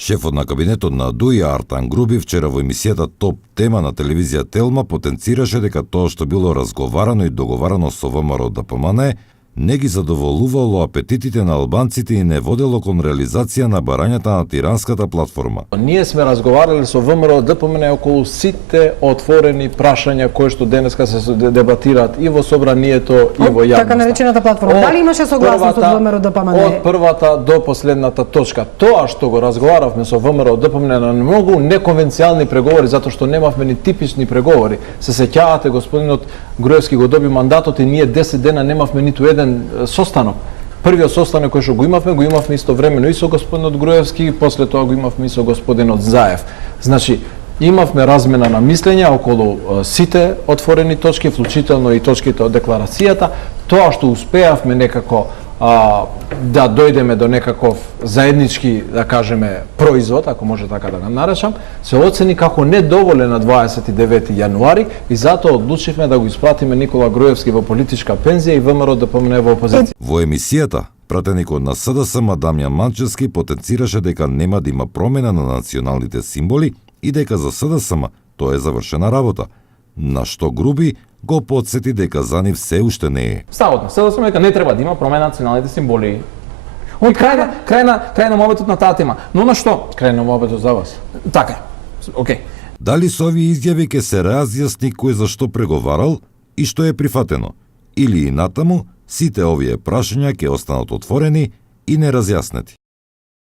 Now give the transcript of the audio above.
Шефот на кабинетот на Дуја Артан Груби вчера во емисијата Топ тема на телевизија Телма потенцираше дека тоа што било разговарано и договарано со ВМРО ДПМН не ги задоволувало апетитите на албанците и не водело кон реализација на барањата на тиранската платформа. Ние сме разговарале со ВМРО ДПМН околу сите отворени прашања кои што денеска се дебатираат и во собранието и во јавноста. Така наречената платформа. Дали имаше согласност од ВМРО ДПМН? Од првата до последната точка. Тоа што го разговаравме со ВМРО ДПМН на многу неконвенцијални преговори, затоа што немавме ни типични преговори. Се сеќавате, господинот Груевски го доби мандатот и ние 10 дена немавме ниту еден состанок. Првиот состанок кој што го имавме истовремено и со господинот Груевски, и после тоа го имавме и со господинот Заев. Значи, имавме размена на мислења околу сите отворени точки, вклучително и точките од декларацијата. Тоа што успеавме некако да дојдеме до некаков заеднички, да кажеме, производ, ако може така да го наречам, се оцени како недоволен на 29 јануари и затоа одлучивме да го испратиме Никола Груевски во политичка пензија и ВМРО ДПМН во опозиција. Во емисијата, пратеникот на СДСМ Дамјан Манчевски потенцираше дека нема да има промена на националните символи и дека за СДСМ тоа е завршена работа, на што Груби го подсети дека за нив се уште не е. Ставот на СДСМ дека не треба да има промена на националните символи. Он крај на моветот на таа тема. Но на што? Крај на моветот за вас. Така е. Океј. Дали со овие изјави ќе се разјасни кој за што преговарал и што е прифатено, или и натаму сите овие прашања ќе останат отворени и неразјаснети.